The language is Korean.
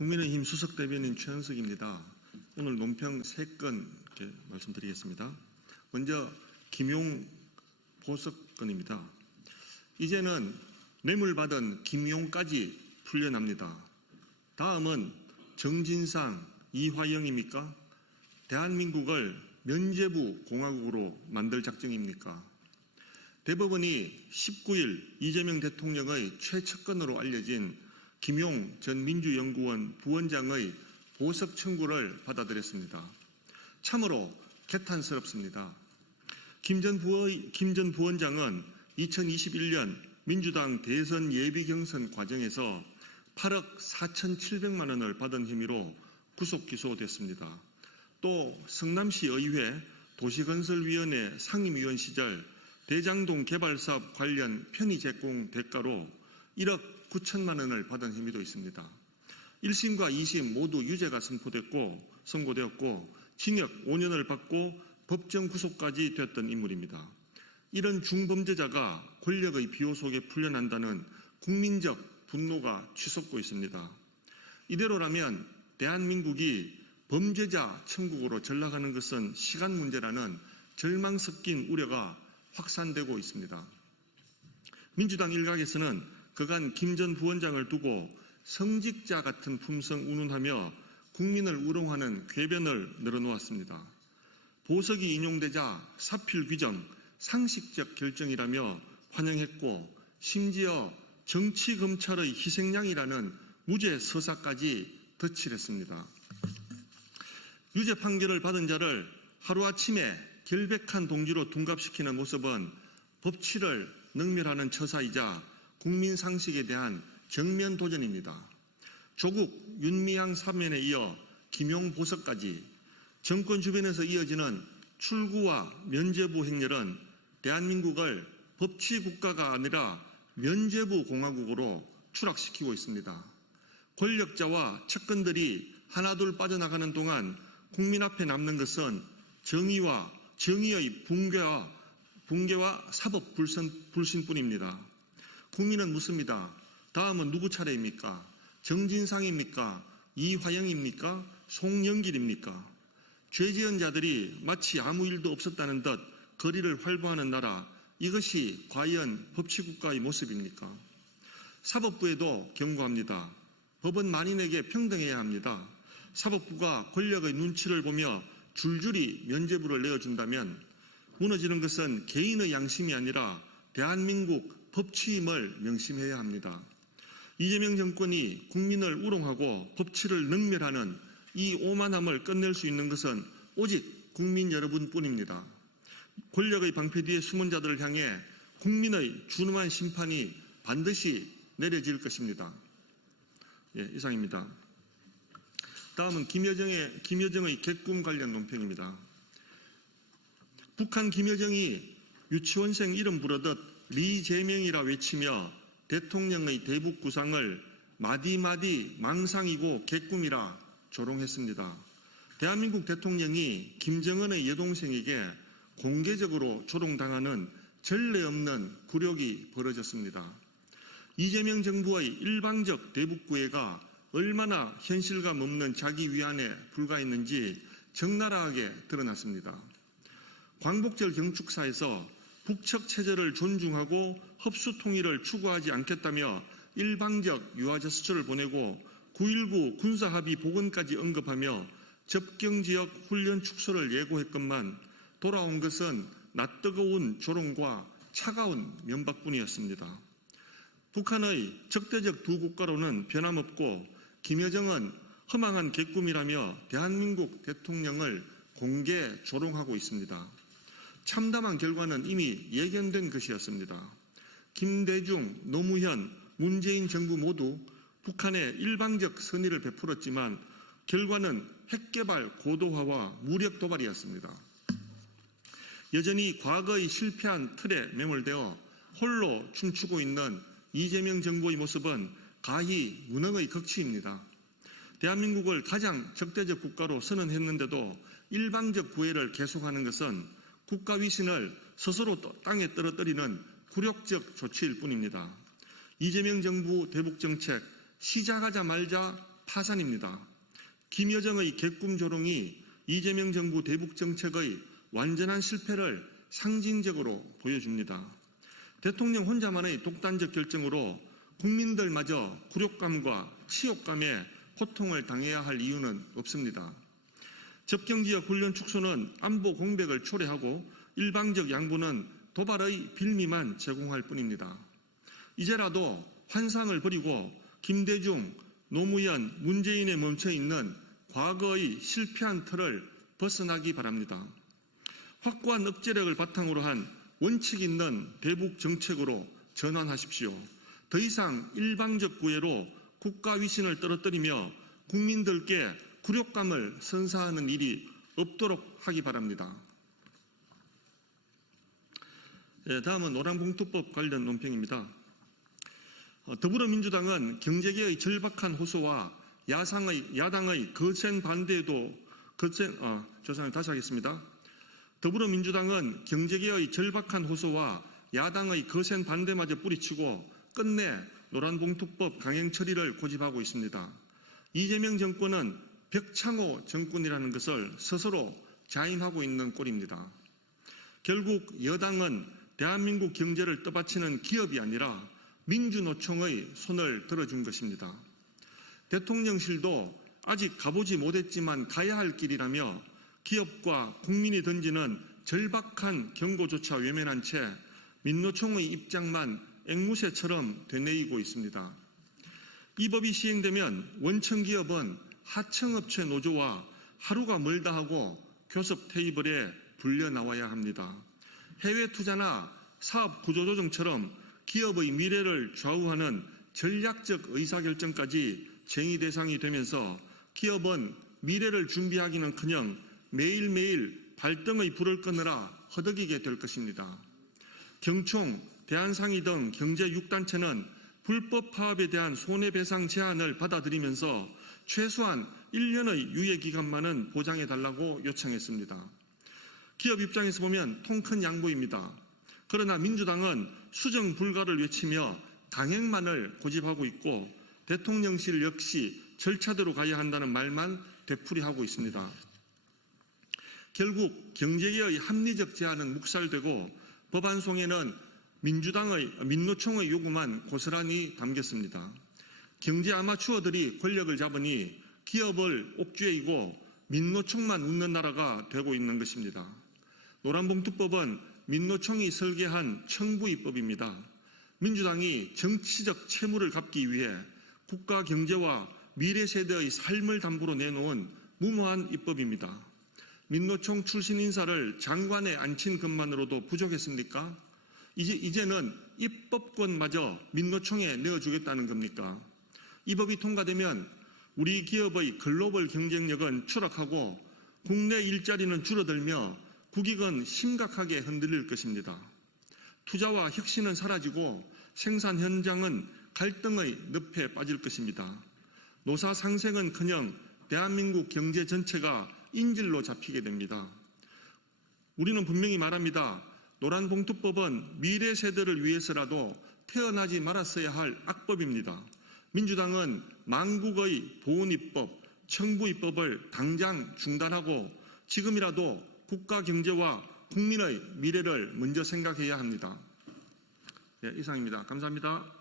국민의힘 수석 대변인 최현석입니다. 오늘 논평 세건 말씀드리겠습니다. 먼저 김용 보석 건입니다. 이제는 뇌물 받은 김용까지 풀려납니다. 다음은 정진상, 이화영입니까? 대한민국을 면제부 공화국으로 만들 작정입니까? 대법원이 19일 이재명 대통령의 최측근으로 알려진 김용 전 민주연구원 부원장의 보석 청구를 받아들였습니다. 참으로 개탄스럽습니다. 김전 김전 부원장은 2021년 민주당 대선 예비 경선 과정에서 8억 4,700만 원을 받은 혐의로 구속 기소됐습니다. 또 성남시 의회 도시건설위원회 상임위원 시절 대장동 개발사업 관련 편의 제공 대가로 1억 9천만 원을 받은 혐의도 있습니다. 1심과 2심 모두 유죄가 선포됐고 선고되었고 징역 5년을 받고 법정 구속까지 됐던 인물입니다. 이런 중범죄자가 권력의 비호 속에 풀려난다는 국민적 분노가 치솟고 있습니다. 이대로라면 대한민국이 범죄자 천국으로 전락하는 것은 시간 문제라는 절망 섞인 우려가 확산되고 있습니다. 민주당 일각에서는 그간 김 전 부원장을 두고 성직자 같은 품성 운운하며 국민을 우롱하는 궤변을 늘어놓았습니다. 보석이 인용되자 사필 규정, 상식적 결정이라며 환영했고 심지어 정치 검찰의 희생양이라는 무죄 서사까지 덧칠했습니다. 유죄 판결을 받은 자를 하루아침에 결백한 동지로 둔갑시키는 모습은 법치를 능멸하는 처사이자 국민 상식에 대한 정면 도전입니다. 조국 윤미향 사면에 이어 김용 보석까지 정권 주변에서 이어지는 출구와 면제부 행렬은 대한민국을 법치 국가가 아니라 면제부 공화국으로 추락시키고 있습니다. 권력자와 측근들이 하나둘 빠져나가는 동안 국민 앞에 남는 것은 정의와 정의의 붕괴와 붕괴와 사법 불신, 불신뿐입니다. 국민은 묻습니다. 다음은 누구 차례입니까? 정진상입니까? 이화영입니까? 송영길입니까? 죄 지은 자들이 마치 아무 일도 없었다는 듯 거리를 활보하는 나라, 이것이 과연 법치국가의 모습입니까? 사법부에도 경고합니다. 법은 만인에게 평등해야 합니다. 사법부가 권력의 눈치를 보며 줄줄이 면죄부를 내어준다면 무너지는 것은 개인의 양심이 아니라 대한민국 법치임을 명심해야 합니다. 이재명 정권이 국민을 우롱하고 법치를 능멸하는 이 오만함을 끝낼 수 있는 것은 오직 국민 여러분뿐입니다. 권력의 방패 뒤에 숨은 자들을 향해 국민의 준엄한 심판이 반드시 내려질 것입니다. 예, 이상입니다. 다음은 김여정의, 김여정의 개꿈 관련 논평입니다. 북한 김여정이 유치원생 이름 부르듯 리제명이라 외치며 대통령의 대북 구상을 마디마디 망상이고 개꿈이라 조롱했습니다. 대한민국 대통령이 김정은의 여동생에게 공개적으로 조롱당하는 전례 없는 굴욕이 벌어졌습니다. 이재명 정부의 일방적 대북 구애가 얼마나 현실감 없는 자기 위안에 불과했는지 적나라하게 드러났습니다. 광복절 경축사에서 북측 체제를 존중하고 흡수 통일을 추구하지 않겠다며 일방적 유화 제스처를 보내고 9.19 군사합의 복원까지 언급하며 접경 지역 훈련 축소를 예고했건만 돌아온 것은 낯뜨거운 조롱과 차가운 면박뿐이었습니다. 북한의 적대적 두 국가로는 변함없고 김여정은 허망한 개꿈이라며 대한민국 대통령을 공개 조롱하고 있습니다. 참담한 결과는 이미 예견된 것이었습니다. 김대중, 노무현, 문재인 정부 모두 북한에 일방적 선의를 베풀었지만 결과는 핵개발 고도화와 무력 도발이었습니다. 여전히 과거의 실패한 틀에 매몰되어 홀로 춤추고 있는 이재명 정부의 모습은 가히 무능의 극치입니다. 대한민국을 가장 적대적 국가로 선언했는데도 일방적 구애를 계속하는 것은 국가 위신을 스스로 땅에 떨어뜨리는 굴욕적 조치일 뿐입니다. 이재명 정부 대북 정책 시작하자마자 파산입니다. 김여정의 개꿈 조롱이 이재명 정부 대북 정책의 완전한 실패를 상징적으로 보여줍니다. 대통령 혼자만의 독단적 결정으로 국민들마저 굴욕감과 치욕감에 고통을 당해야 할 이유는 없습니다. 접경지역 훈련 축소는 안보 공백을 초래하고 일방적 양보는 도발의 빌미만 제공할 뿐입니다. 이제라도 환상을 버리고 김대중, 노무현, 문재인에 멈춰 있는 과거의 실패한 틀을 벗어나기 바랍니다. 확고한 억제력을 바탕으로 한 원칙 있는 대북 정책으로 전환하십시오. 더 이상 일방적 구애로 국가 위신을 떨어뜨리며 국민들께 굴욕감을 선사하는 일이 없도록 하기 바랍니다. 예, 다음은 노란봉투법 관련 논평입니다. 어, 더불어민주당은 경제계의 절박한 호소와 야상의, 야당의 거센 반대에도 거센, 어, 죄송합니다. 다시 하겠습니다. 더불어민주당은 경제계의 절박한 호소와 야당의 거센 반대마저 뿌리치고 끝내 노란봉투법 강행 처리를 고집하고 있습니다. 이재명 정권은 벽창호 정권이라는 것을 스스로 자임하고 있는 꼴입니다. 결국 여당은 대한민국 경제를 떠받치는 기업이 아니라 민주노총의 손을 들어준 것입니다. 대통령실도 아직 가보지 못했지만 가야 할 길이라며 기업과 국민이 던지는 절박한 경고조차 외면한 채 민노총의 입장만 앵무새처럼 되뇌이고 있습니다. 이 법이 시행되면 원청기업은 하청업체 노조와 하루가 멀다 하고 교섭 테이블에 불려 나와야 합니다. 해외 투자나 사업 구조조정처럼 기업의 미래를 좌우하는 전략적 의사결정까지 쟁의 대상이 되면서 기업은 미래를 준비하기는 커녕 매일매일 발등의 불을 끄느라 허덕이게 될 것입니다. 경총, 대한상의 등 경제 6단체는 불법 파업에 대한 손해배상 제안을 받아들이면서 최소한 1년의 유예 기간만은 보장해 달라고 요청했습니다. 기업 입장에서 보면 통큰 양보입니다. 그러나 민주당은 수정 불가를 외치며 강행만을 고집하고 있고 대통령실 역시 절차대로 가야 한다는 말만 되풀이하고 있습니다. 결국 경제계의 합리적 제안은 묵살되고 법안 송에는 민주당의 민노총의 요구만 고스란히 담겼습니다. 경제 아마추어들이 권력을 잡으니 기업을 옥죄이고 민노총만 웃는 나라가 되고 있는 것입니다. 노란봉투법은 민노총이 설계한 청부입법입니다. 민주당이 정치적 채무를 갚기 위해 국가 경제와 미래 세대의 삶을 담보로 내놓은 무모한 입법입니다. 민노총 출신 인사를 장관에 앉힌 것만으로도 부족했습니까? 이제, 이제는 입법권마저 민노총에 내어주겠다는 겁니까? 이 법이 통과되면 우리 기업의 글로벌 경쟁력은 추락하고 국내 일자리는 줄어들며 국익은 심각하게 흔들릴 것입니다. 투자와 혁신은 사라지고 생산 현장은 갈등의 늪에 빠질 것입니다. 노사 상생은 커녕 대한민국 경제 전체가 인질로 잡히게 됩니다. 우리는 분명히 말합니다. 노란봉투법은 미래 세대를 위해서라도 태어나지 말았어야 할 악법입니다. 민주당은 망국의 보훈입법, 청부입법을 당장 중단하고 지금이라도 국가 경제와 국민의 미래를 먼저 생각해야 합니다. 네, 이상입니다. 감사합니다.